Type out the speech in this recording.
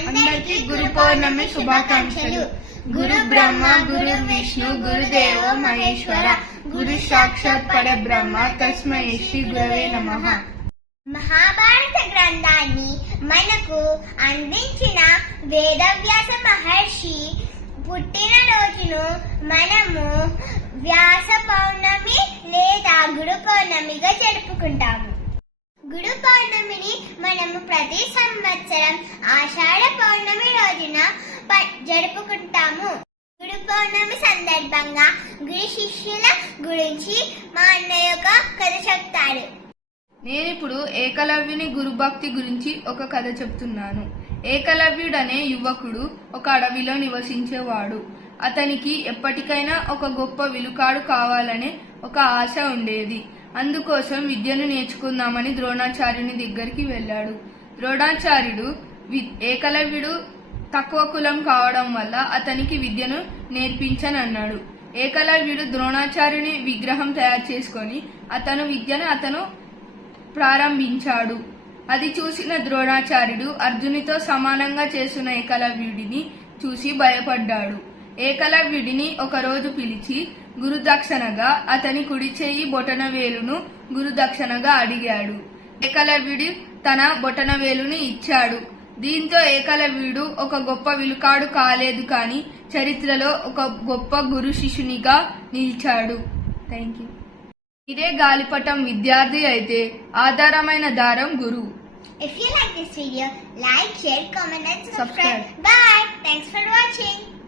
అందరికీ గురు పౌర్ణమి శుభాకాంక్షలు. గురు బ్రహ్మ గురు విష్ణు గురుదేవ మహేశ్వర గురు సాక్షాత్ పరబ్రహ్మ తస్మై శ్రీ గురవే నమ. మహాభారత గ్రంథాన్ని మనకు అందించిన వేదవ్యాస మహర్షి పుట్టినరోజును మనము వ్యాస పౌర్ణమి లేదా గురు పౌర్ణమిగా జరుపుకుంటాము. గుడు పౌర్ణమిని మనము ప్రతి సంవత్సరం ఆషాఢ పౌర్ణమి రోజున ప- జరుపుకుంటాము. గురు పౌర్ణమి సందర్భంగా గురు శిష్యుల గురించి మా అన్నయ్య ఒక కథ చెప్తాడు. నేనిప్పుడు ఏకలవ్యుని గురుభక్తి గురించి ఒక కథ చెప్తున్నాను. ఏకలవ్యుడనే యువకుడు ఒక అడవిలో నివసించేవాడు. అతనికి ఎప్పటికైనా ఒక గొప్ప విలుకాడు కావాలనే ఒక ఆశ ఉండేది. అందుకోసం విద్యను నేర్చుకుందామని ద్రోణాచార్యుని దగ్గరికి వెళ్ళాడు. ద్రోణాచార్యుడు వి- ఏకలవ్యుడు తక్కువ కులం కావడం వల్ల అతనికి విద్యను నేర్పించనన్నాడు. ఏకలవ్యుడు ద్రోణాచార్యుని విగ్రహం తయారు చేసుకొని అతను విద్యను అతను ప్రారంభించాడు. అది చూసిన ద్రోణాచార్యుడు అర్జునితో సమానంగా చేసిన ఏకలవ్యుడిని చూసి భయపడ్డాడు. ఏకలవ్యుడిని ఒకరోజు పిలిచి గురుదక్షిణగా అతని కుడి చేయి బొటనవేలును గురుదక్షిణగా అడిగాడు ఏకలవ్యుడు తన బొటనవేలుని ఇచ్చాడు దీంతో ఏకలవ్యుడు ఒక గొప్ప విలుకాడు కాలేదు కాని చరిత్రలో ఒక గొప్ప గురు శిష్యునిగా నిలిచాడు థ్యాంక్ యూ ఇదే గాలిపటం విద్యార్థి అయితే ఆధారమైన దారం గురువు If you like this video, like, share, comment and subscribe. Subscribe. Bye. Thanks for watching.